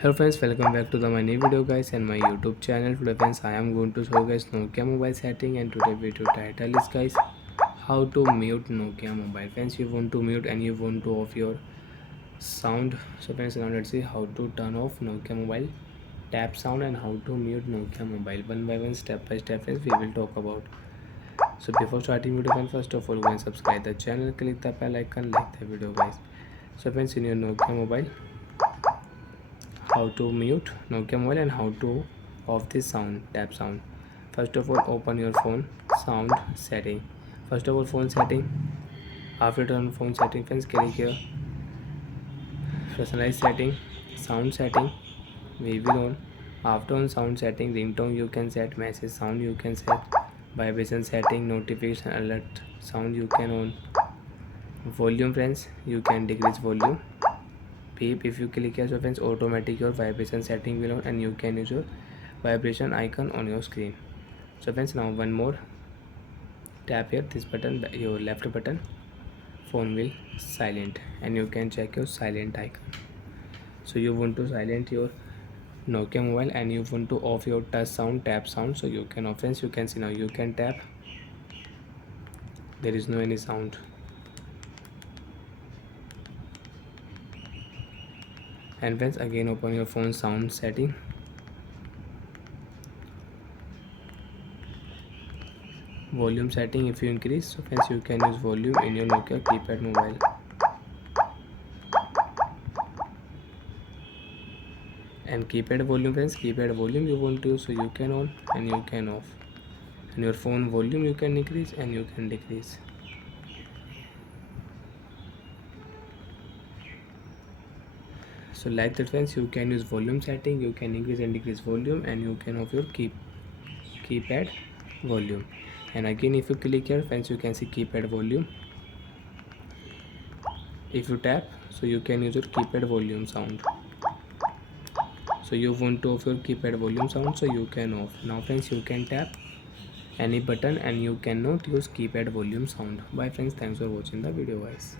Hello friends, welcome back to my new video guys and my YouTube channel. Today friends, I am going to show you guys Nokia mobile setting, and today video title is guys how to mute Nokia mobile. Friends, you want to mute and you want to off your sound. So friends, now let's see how to turn off Nokia mobile tap sound and how to mute Nokia mobile. One by one, step by step friends, we will talk about. So before starting video friends, first of all go and subscribe the channel, click the bell icon, like the video guys. So friends, in your Nokia mobile, how to mute Nokia mobile and how to off this sound tap sound. First of all, open your phone sound setting. First of all, phone setting. After turn phone setting, friends, click here personalized setting, sound setting, we will on. After on sound setting, ringtone you can set, message sound you can set, vibration setting, notification alert sound you can on. Volume friends, you can decrease volume. Beep, if you click here, so friends, automatic your vibration setting will on and you can use your vibration icon on your screen. So friends, now one more tap here this button, your left button, phone will silent and you can check your silent icon. So you want to silent your Nokia mobile and you want to off your touch sound tap sound, so you can off. Friends, you can see now you can tap, there is no any sound. And friends, again open your phone sound setting, volume setting, if you increase, so friends you can use volume in your Nokia keypad mobile. And keypad volume friends, keypad volume you want to use, so you can on and you can off. And your phone volume you can increase and you can decrease. So like that friends, you can use volume setting, you can increase and decrease volume, and you can off your keypad volume. And again, if you click here friends, you can see keypad volume. If you tap, so you can use your keypad volume sound. So you want to off your keypad volume sound, so you can off. Now friends, you can tap any button and you cannot use keypad volume sound. Bye friends, thanks for watching the video guys.